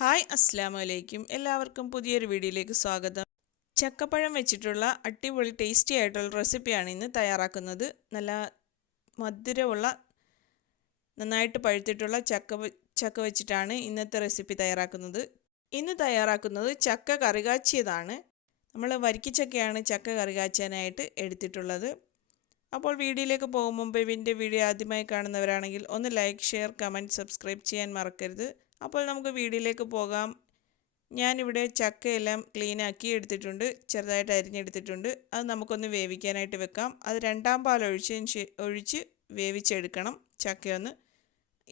Hi അസ്സലാമു അലൈക്കും. എല്ലാവർക്കും പുതിയൊരു വീഡിയോയിലേക്ക് സ്വാഗതം. ചക്കപ്പഴം വെച്ചിട്ടുള്ള അടിപൊളി ടേസ്റ്റി ആയിട്ടുള്ള റെസിപ്പിയാണ് ഇന്ന് തയ്യാറാക്കുന്നത്. നല്ല മധുരമുള്ള നന്നായിട്ട് പഴുത്തിട്ടുള്ള ചക്ക വെച്ചിട്ടാണ് ഇന്നത്തെ റെസിപ്പി തയ്യാറാക്കുന്നത്. ഇന്ന് തയ്യാറാക്കുന്നത് ചക്ക കറി കാച്ചിയതാണ്. നമ്മൾ വരിക്കച്ചക്കയാണ് ചക്ക കറി കാച്ചാനായിട്ട് എടുത്തിട്ടുള്ളത്. അപ്പോൾ വീഡിയോയിലേക്ക് പോകും മുമ്പ് എൻ്റെ വീഡിയോ ആദ്യമായി കാണുന്നവരാണെങ്കിൽ ഒന്ന് ലൈക്ക്, ഷെയർ, കമൻറ്റ്, സബ്സ്ക്രൈബ് ചെയ്യാൻ മറക്കരുത്. അപ്പോൾ നമുക്ക് വീഡിയോയിലേക്ക് പോകാം. ഞാനിവിടെ ചക്കയെല്ലാം ക്ലീനാക്കി എടുത്തിട്ടുണ്ട്, ചെറുതായിട്ട് അരിഞ്ഞെടുത്തിട്ടുണ്ട്. അത് നമുക്കൊന്ന് വേവിക്കാനായിട്ട് വെക്കാം. അത് രണ്ടാം പാൽ ഒഴിച്ച് വേവിച്ചെടുക്കണം ചക്കയൊന്ന്.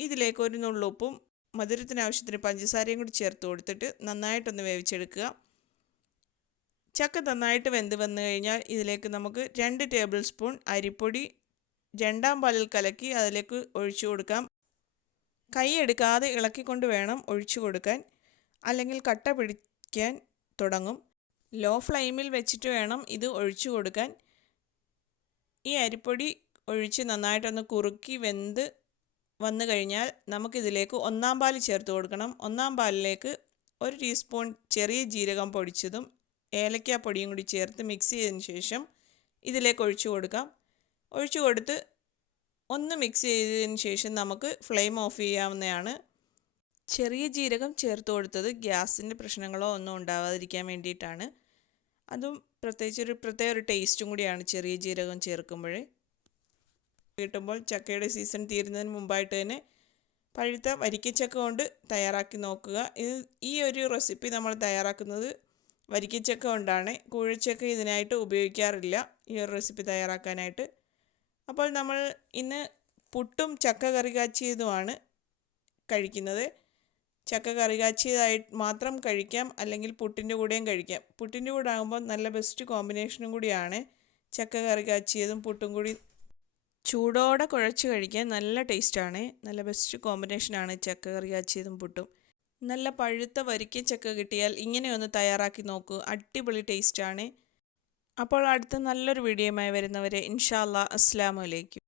ഇതിലേക്ക് ഒരു നുള്ളുപ്പും മധുരത്തിനാവശ്യത്തിന് പഞ്ചസാരയും കൂടി ചേർത്ത് കൊടുത്തിട്ട് നന്നായിട്ടൊന്ന് വേവിച്ചെടുക്കുക. ചക്ക നന്നായിട്ട് വെന്ത് വന്നു കഴിഞ്ഞാൽ ഇതിലേക്ക് നമുക്ക് 2 ടേബിൾ സ്പൂൺ അരിപ്പൊടി രണ്ടാം പാലിൽ കലക്കി അതിലേക്ക് ഒഴിച്ചു കൊടുക്കാം. കൈ എടുക്കാതെ ഇളക്കിക്കൊണ്ട് വേണം ഒഴിച്ചു കൊടുക്കാൻ, അല്ലെങ്കിൽ കട്ട പിടിക്കാൻ തുടങ്ങും. ലോ ഫ്ലെയിമിൽ വെച്ചിട്ട് വേണം ഇത് ഒഴിച്ചു കൊടുക്കാൻ. ഈ അരിപ്പൊടി ഒഴിച്ച് നന്നായിട്ടൊന്ന് കുറുക്കി വെന്ത് വന്നു കഴിഞ്ഞാൽ നമുക്കിതിലേക്ക് ഒന്നാം പാൽ ചേർത്ത് കൊടുക്കണം. ഒന്നാം പാലിലേക്ക് 1 ടീസ്പൂൺ ചെറിയ ജീരകം പൊടിച്ചതും ഏലക്ക പൊടിയും കൂടി ചേർത്ത് മിക്സ് ചെയ്തതിന് ശേഷം ഇതിലേക്ക് ഒഴിച്ചു കൊടുക്കാം. ഒഴിച്ചു കൊടുത്ത് ഒന്ന് മിക്സ് ചെയ്തതിന് ശേഷം നമുക്ക് ഫ്ലെയിം ഓഫ് ചെയ്യാവുന്നതാണ്. ചെറിയ ജീരകം ചേർത്ത് കൊടുത്തത് ഗ്യാസിൻ്റെ പ്രശ്നങ്ങളോ ഒന്നും ഉണ്ടാവാതിരിക്കാൻ വേണ്ടിയിട്ടാണ്. അതും പ്രത്യേക ഒരു ടേസ്റ്റും കൂടിയാണ് ചെറിയ ജീരകം ചേർക്കുമ്പോൾ. കിട്ടുമ്പോൾ ചക്കയുടെ സീസൺ തീരുന്നതിന് മുമ്പായിട്ട് തന്നെ പഴുത്ത വരിക്കച്ചക്ക കൊണ്ട് തയ്യാറാക്കി നോക്കുക. ഈ ഒരു റെസിപ്പി നമ്മൾ തയ്യാറാക്കുന്നത് വരിക്കച്ചക്ക കൊണ്ടാണ്. കൂഴച്ചക്ക ഇതിനായിട്ട് ഉപയോഗിക്കാറില്ല ഈ ഒരു റെസിപ്പി തയ്യാറാക്കാനായിട്ട്. അപ്പോൾ നമ്മൾ ഇന്ന് പുട്ടും ചക്ക കറി കാച്ചിയതുമാണ് കഴിക്കുന്നത്. ചക്ക കറി കാച്ചിയതായിട്ട് മാത്രം കഴിക്കാം, അല്ലെങ്കിൽ പുട്ടിൻ്റെ കൂടെയും കഴിക്കാം. പുട്ടിൻ്റെ കൂടെ ആകുമ്പോൾ നല്ല ബെസ്റ്റ് കോമ്പിനേഷനും കൂടിയാണ്. ചക്ക കറി കാച്ചിയതും പുട്ടും കൂടി ചൂടോടെ കുഴച്ച് കഴിക്കാൻ നല്ല ടേസ്റ്റാണ്. നല്ല ബെസ്റ്റ് കോമ്പിനേഷനാണ് ചക്ക കറി കാച്ചിയതും പുട്ടും. നല്ല പഴുത്ത വരിക്ക ചക്ക കിട്ടിയാൽ ഇങ്ങനെയൊന്ന് തയ്യാറാക്കി നോക്കൂ, അടിപൊളി ടേസ്റ്റാണ്. അപ്പോൾ അടുത്ത നല്ലൊരു വീഡിയോയുമായി വരുന്നവരെ ഇൻഷാ അല്ലാ, അസ്സലാമു അലൈക്കും.